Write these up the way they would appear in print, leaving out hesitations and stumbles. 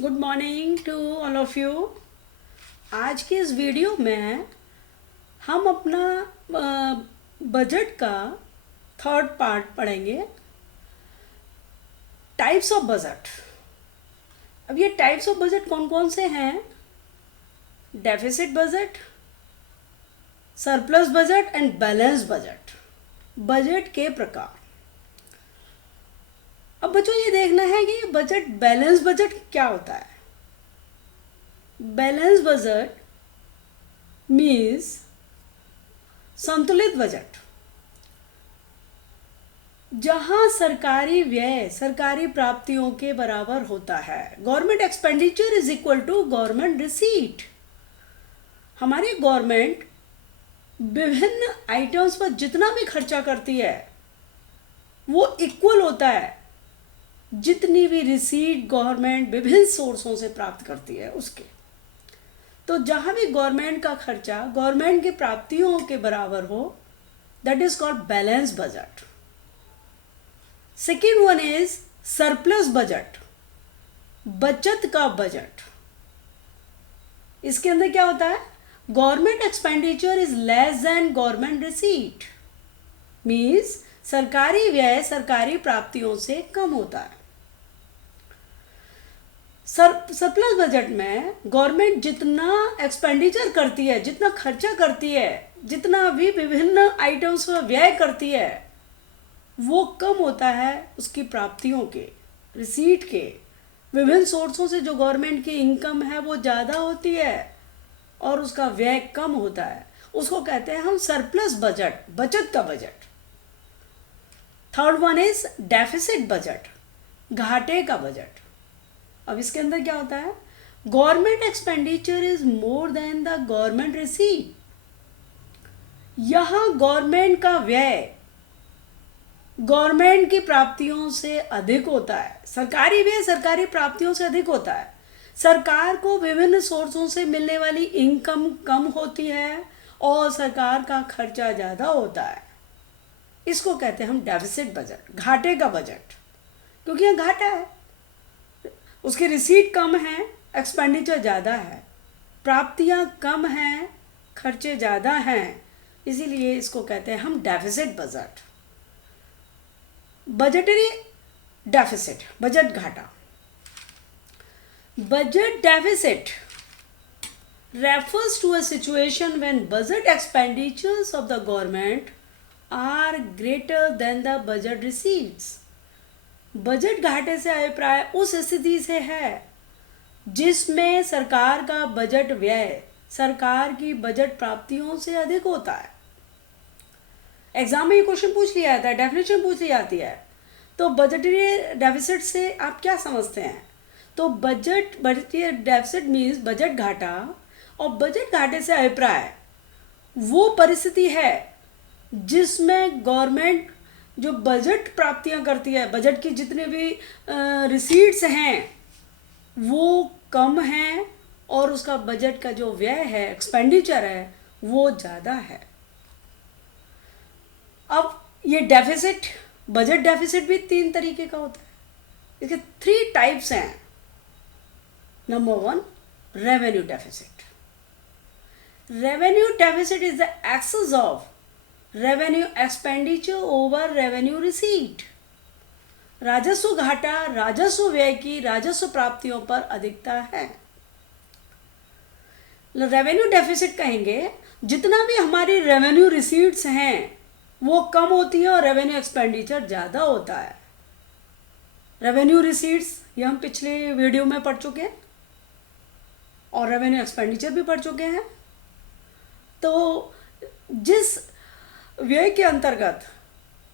Good morning to all of you. आज के इस वीडियो में हम अपना बजट का थर्ड पार्ट पढ़ेंगे, टाइप्स ऑफ बजट। अब ये टाइप्स ऑफ बजट कौन कौन से हैं? Deficit budget, surplus budget and balance budget. Budget के प्रकार। अब बच्चों ये देखना है कि ये बजट, बैलेंस बजट क्या होता है। बैलेंस बजट मीन्स संतुलित बजट, जहां सरकारी व्यय सरकारी प्राप्तियों के बराबर होता है। Government expenditure is equal to government receipt. हमारी गवर्नमेंट विभिन्न आइटम्स पर जितना भी खर्चा करती है वो इक्वल होता है जितनी भी रिसीट गवर्नमेंट विभिन्न सोर्सों से प्राप्त करती है उसके। तो जहां भी गवर्नमेंट का खर्चा गवर्नमेंट की प्राप्तियों के बराबर हो, that is called balance budget. Second one is surplus budget, बचत का बजट। इसके अंदर क्या होता है? Government expenditure is less than government receipt, means सरकारी व्यय सरकारी प्राप्तियों से कम होता है। सरप्लस बजट में गवर्नमेंट जितना एक्सपेंडिचर करती है, जितना खर्चा करती है, जितना भी विभिन्न आइटम्स पर व्यय करती है, वो कम होता है उसकी प्राप्तियों के, रिसीट के। विभिन्न सोर्सों से जो गवर्नमेंट की इनकम है वो ज़्यादा होती है और उसका व्यय कम होता है। उसको कहते हैं हम सरप्लस बजट, बचत का budget. Third one is deficit budget, घाटे का बजट। अब इसके अंदर क्या होता है? Government expenditure is more than the government receipt. यहां गवर्नमेंट का व्यय गवर्नमेंट की प्राप्तियों से अधिक होता है। सरकारी व्यय सरकारी प्राप्तियों से अधिक होता है। सरकार को विभिन्न सोर्सों से मिलने वाली इनकम कम होती है और सरकार का खर्चा ज़्यादा होता है। इसको कहते हैं हम डेफिसिट बजट, घाटे का बजट। क्योंकि यह घाटा है, उसकी रिसीट कम है, एक्सपेंडिचर ज़्यादा है, प्राप्तियां कम हैं, खर्चे ज़्यादा हैं, इसीलिए इसको कहते हैं हम deficit budget. Budgetary deficit, budget घाटा। Budget deficit refers to a situation when budget expenditures of the government are greater than the budget receipts. Budget घाटे से अभिप्राय उस स्थिति से है जिसमें सरकार का बजट व्यय सरकार की बजट प्राप्तियों से अधिक होता है। एग्जाम में ये क्वेश्चन पूछ लिया जाता है, डेफिनेशन पूछ ली जाती है। तो बजटरी डेफिसिट से आप क्या समझते हैं? तो बजटरी डेफिसिट मीन्स बजट घाटा, और बजट घाटे से अभिप्राय वो परिस्थिति है जिसमें गवर्नमेंट जो बजट प्राप्तियां करती है, बजट की जितने भी रिसीट्स हैं वो कम हैं और उसका बजट का जो व्यय है, एक्सपेंडिचर है, वो ज़्यादा है। अब ये डेफिसिट, बजट डेफिसिट भी तीन तरीके का होता है। इसके 3 टाइप्स हैं। Number 1, revenue deficit. Revenue deficit is the excess of revenue expenditure over revenue receipt. राजस्व घाटा राजस्व व्यय की राजस्व प्राप्तियों पर अधिकता है। रेवेन्यू डेफिसिट कहेंगे जितना भी हमारी रेवेन्यू रिसीट्स हैं वो कम होती है और रेवेन्यू एक्सपेंडिचर ज़्यादा होता है। रेवेन्यू रिसीट्स ये हम पिछले वीडियो में पढ़ चुके हैं और रेवेन्यू एक्सपेंडिचर भी पढ़ चुके हैं। तो जिस व्यय के अंतर्गत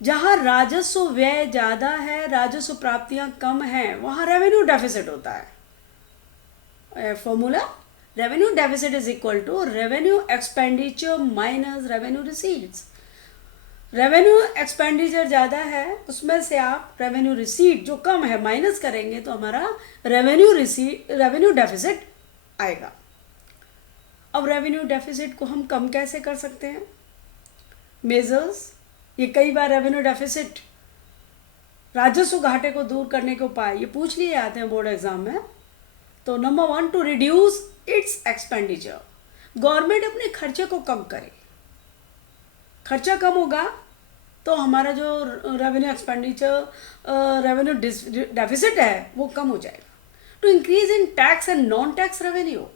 जहाँ राजस्व व्यय ज़्यादा है, राजस्व प्राप्तियाँ कम हैं, वहाँ रेवेन्यू डेफिसिट होता है। Formula, revenue deficit is equal to revenue expenditure minus revenue receipts. Revenue expenditure ज़्यादा है, उसमें से आप रेवेन्यू रिसीट जो कम है माइनस करेंगे तो हमारा रेवेन्यू डेफिसिट आएगा। अब रेवेन्यू डेफिसिट को हम कम कैसे कर सकते हैं? मेजर्स, ये कई बार रेवेन्यू डेफिसिट राजस्व घाटे को दूर करने के उपाय ये पूछ लिए जाते हैं बोर्ड एग्जाम में। तो number 1, to reduce its expenditure, government अपने खर्चे को कम करे, खर्चा कम होगा तो हमारा जो रेवेन्यू एक्सपेंडिचर रेवेन्यू डेफिसिट है वो कम हो जाएगा। To increase in tax and non tax revenue,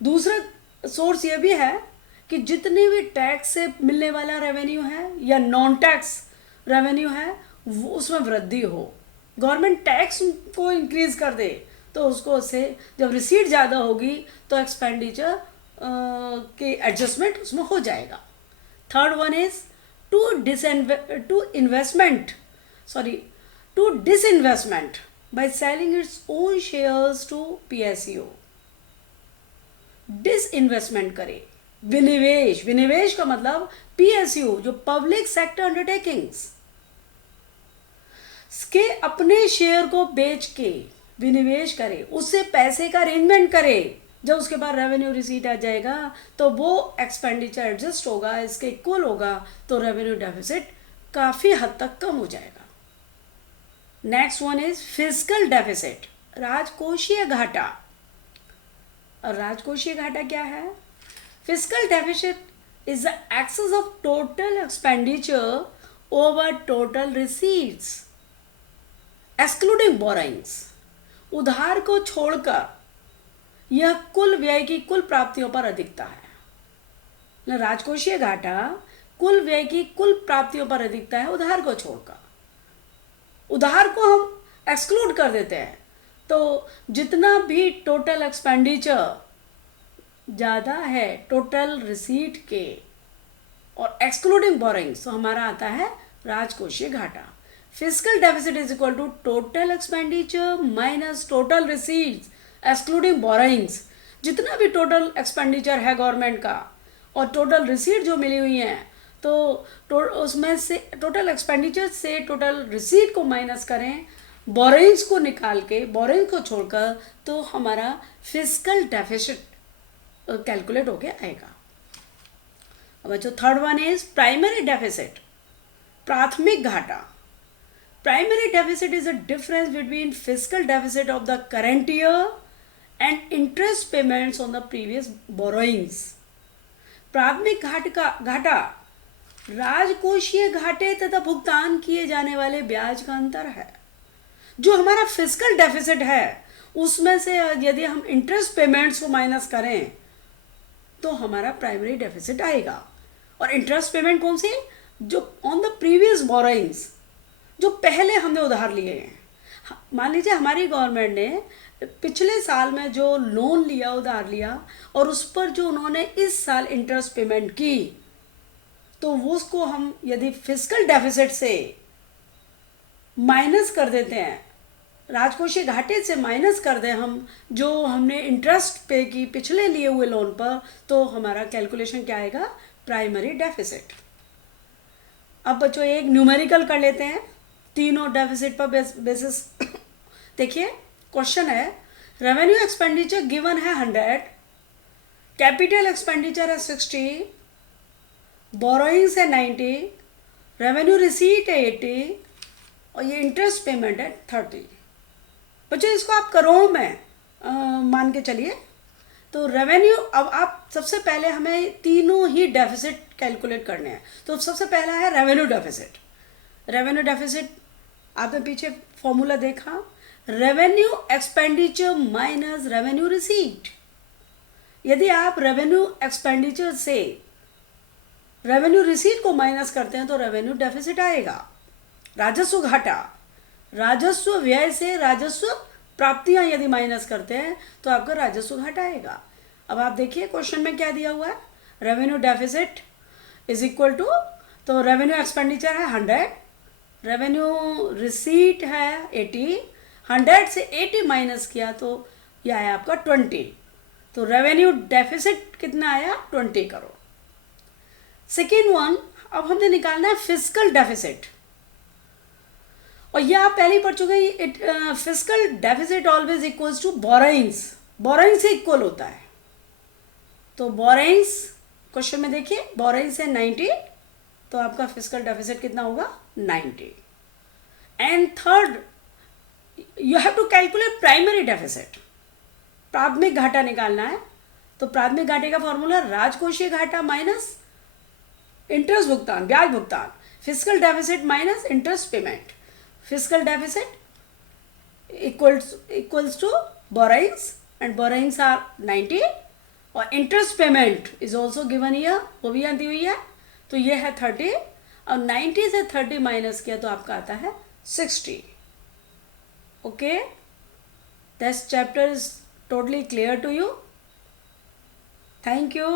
दूसरा सोर्स ये भी है कि जितने भी टैक्स से मिलने वाला रेवेन्यू है या नॉन टैक्स रेवेन्यू है वो उसमें वृद्धि हो। गवर्नमेंट टैक्स को इंक्रीज कर दे तो उसको उससे जब रिसीट ज़्यादा होगी तो एक्सपेंडिचर के एडजस्टमेंट उसमें हो जाएगा। Third one is to disinvestment by selling its own shares to PSU। Disinvestment करे, विनिवेश, विनिवेश का मतलब PSU जो पब्लिक सेक्टर अंडरटेकिंग्स के अपने शेयर को बेच के विनिवेश करे, उससे पैसे का अरेंजमेंट करे, जब उसके बाद रेवेन्यू रिसीट आ जाएगा तो वो एक्सपेंडिचर एडजस्ट होगा, इसके इक्वल होगा, तो रेवेन्यू डेफिसिट काफ़ी हद तक कम हो जाएगा। Next one is fiscal deficit, राजकोषीय घाटा। और राजकोषीय घाटा क्या है? Fiscal deficit is the excess of total expenditure over total receipts excluding borrowings. उधार को छोड़कर यह कुल व्यय की कुल प्राप्तियों पर अधिकता है। राजकोषीय घाटा कुल व्यय की कुल प्राप्तियों पर अधिकता है उधार को छोड़कर। उधार को हम एक्सक्लूड कर देते हैं तो जितना भी टोटल एक्सपेंडिचर ज़्यादा है टोटल रिसीट के और एक्सक्लूडिंग बोरिंग्स तो हमारा आता है राजकोषीय घाटा। Fiscal deficit is equal to total expenditure minus total receipts excluding borrowings. जितना भी टोटल एक्सपेंडिचर है गवर्नमेंट का और टोटल रिसीट जो मिली हुई है तो उसमें से टोटल एक्सपेंडिचर से टोटल रिसीट को माइनस करें, बोरिंग्स को निकाल के, बोरिंग को छोड़कर, तो हमारा फिस्कल डेफिसिट कैलकुलेट होके आएगा। अब जो third one is primary deficit, प्राथमिक घाटा। Primary deficit is a difference between fiscal deficit of the current year and interest payments on the previous borrowings. प्राथमिक घाटा राजकोषीय घाटे तथा भुगतान किए जाने वाले ब्याज का अंतर है। जो हमारा फिस्कल डेफिसिट है उसमें से यदि हम इंटरेस्ट पेमेंट्स को माइनस करें तो हमारा प्राइमरी डेफिसिट आएगा। और इंटरेस्ट पेमेंट कौन सी? जो ऑन द प्रीवियस बोरोइंग्स, जो पहले हमने उधार लिए हैं। मान लीजिए हमारी गवर्नमेंट ने पिछले साल में जो लोन लिया, उधार लिया, और उस पर जो उन्होंने इस साल इंटरेस्ट पेमेंट की, तो वो उसको हम यदि फिस्कल डेफिसिट से माइनस कर देते हैं, राजकोषीय घाटे से माइनस कर दें हम जो हमने इंटरेस्ट पे की पिछले लिए हुए लोन पर, तो हमारा कैलकुलेशन क्या आएगा? Primary deficit. अब बच्चों एक न्यूमेरिकल कर लेते हैं तीनों डेफिसिट पर बेसिस। देखिए क्वेश्चन है, रेवेन्यू एक्सपेंडिचर गिवन है 100, कैपिटल एक्सपेंडिचर है 60, बोरोइंग्स है 90, रेवेन्यू रिसीट है 80 और ये इंटरेस्ट पेमेंट है 30। बच्चों इसको आप करोड़ में मान के चलिए। तो रेवेन्यू, अब आप सबसे पहले हमें तीनों ही डेफिसिट कैलकुलेट करने हैं। तो सबसे पहला है रेवेन्यू डेफिसिट। रेवेन्यू डेफिसिट आपने पीछे फॉर्मूला देखा, revenue expenditure minus revenue receipt. यदि आप रेवेन्यू एक्सपेंडिचर से रेवेन्यू रिसीट को माइनस करते हैं तो रेवेन्यू डेफिसिट आएगा। राजस्व घाटा, राजस्व व्यय से राजस्व प्राप्तियां यदि माइनस करते हैं तो आपका राजस्व घाटा आएगा। अब आप देखिए क्वेश्चन में क्या दिया हुआ है, revenue deficit is equal to, तो रेवेन्यू एक्सपेंडिचर है 100, रेवेन्यू रिसीट है 80, 100 से 80 माइनस किया तो यह आया आपका 20, तो रेवेन्यू डेफिसिट कितना आया? 20 करोड़। सेकेंड वन, अब हमने निकालना है फिस्कल डेफिसिट, और ये आप पहले ही पढ़ चुके हैं। Fiscal deficit always equals to borrowings, borrowing से इक्वल होता है। तो बोरोइंग्स क्वेश्चन में देखिए, बोरोइंग्स है 90, तो आपका फिस्कल डेफिसिट कितना होगा? 90। And third you have to calculate primary deficit, प्राथमिक घाटा निकालना है। तो प्राथमिक घाटे का फॉर्मूला राजकोषीय घाटा माइनस इंटरेस्ट भुगतान, ब्याज भुगतान, physical deficit minus interest payment. Physical deficit equals to borrowings and borrowings are 90 और interest payment is also given here, वो भी यहाँ दी हुई है। तो ये है 30 और 90 से 30 माइनस किया तो आपका आता है 60। Okay, this chapter is totally clear to you? Thank you.